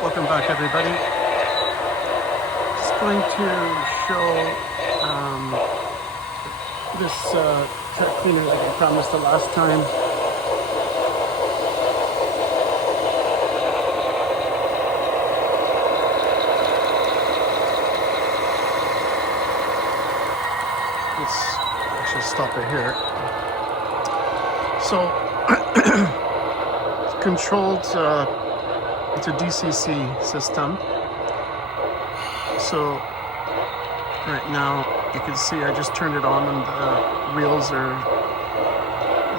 Welcome back, everybody. Just going to show this track cleaner like I promised the last time. Let's actually stop it here. So, it's controlled. It's a DCC system. So right now you can see I just turned it on and the wheels are,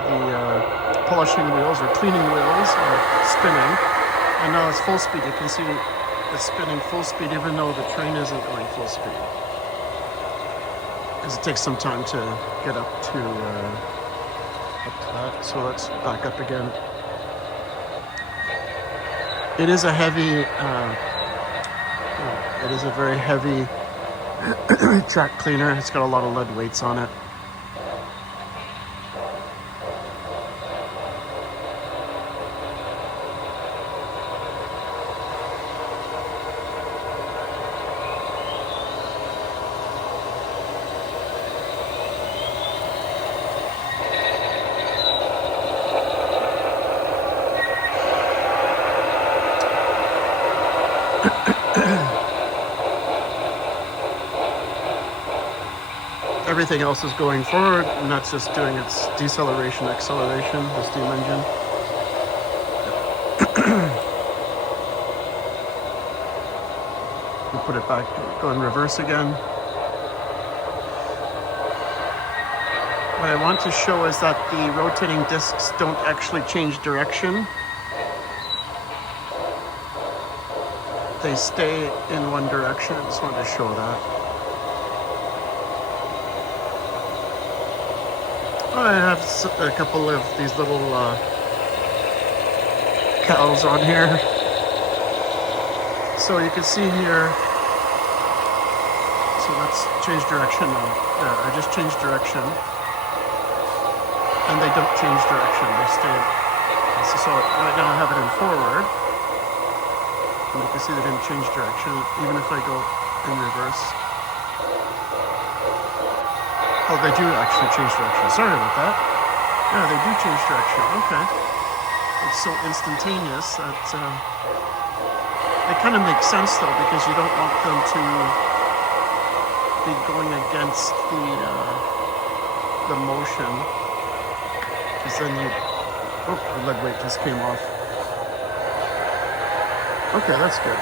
the polishing wheels or cleaning wheels are spinning, and now it's full speed. You can see it's spinning full speed even though the train isn't going full speed, because it takes some time to get up to that. So let's back up again. It is a heavy, it is a very heavy track cleaner. It's got a lot of lead weights on it. Everything else is going forward, and that's just doing its deceleration, acceleration, the steam engine. We'll put it back, go in reverse again. What I want to show is that the rotating discs don't actually change direction. They stay in one direction. I just wanted to show that. I have a couple of these little cows on here. So you can see here, so let's change direction now. There, I just changed direction. And they don't change direction, they stay. So right now I have it in forward. And you can see they didn't change direction, even if I go in reverse. Oh, they do actually change direction. Sorry about that. Yeah, they do change direction. Okay. It's so instantaneous that it kind of makes sense though, because you don't want them to be going against the motion, because then you. Oh, the lead weight just came off. Okay, that's good.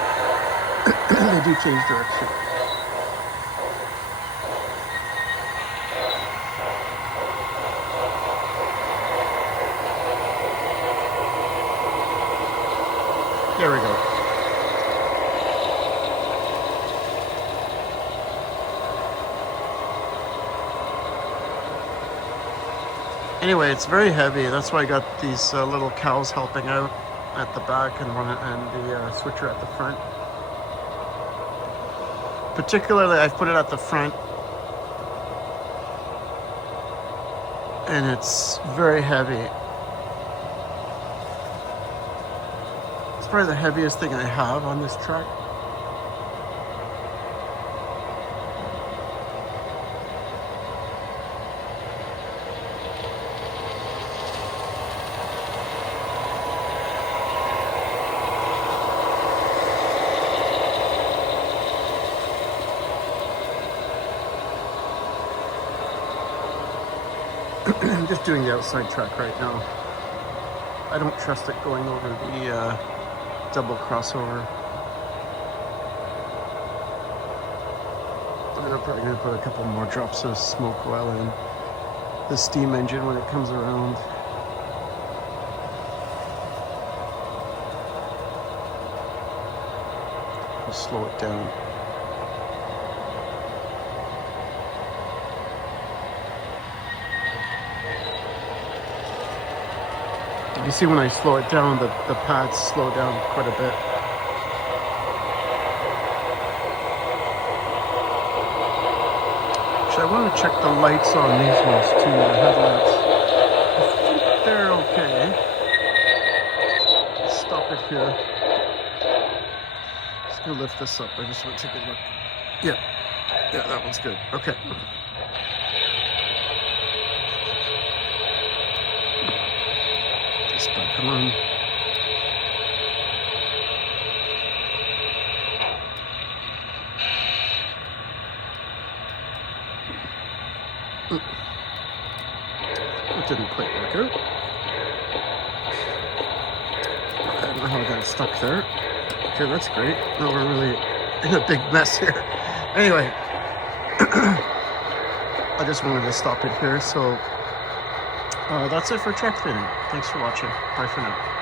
They do change direction. There we go. Anyway, it's very heavy. That's why I got these little cows helping out at the back and the switcher at the front. Particularly, I've put it at the front, and it's very heavy. It's probably the heaviest thing I have on this truck. I'm just doing the outside track right now. I don't trust it going over the double crossover. I'm probably going to put a couple more drops of smoke oil in the steam engine when it comes around. I'll slow it down. You see when I slow it down, the pads slow down quite a bit. Actually, I want to check the lights on these ones too, the headlights. I think they're okay. here. Just gonna lift this up. I just want to take a look. Yeah, that one's good. Okay. Just back on. It didn't quite work out. I don't know how I got it stuck there. Okay, that's great. Now we're really in a big mess here. Anyway, I just wanted to stop it here. So that's it for truck fitting. Thanks for watching. Bye for now.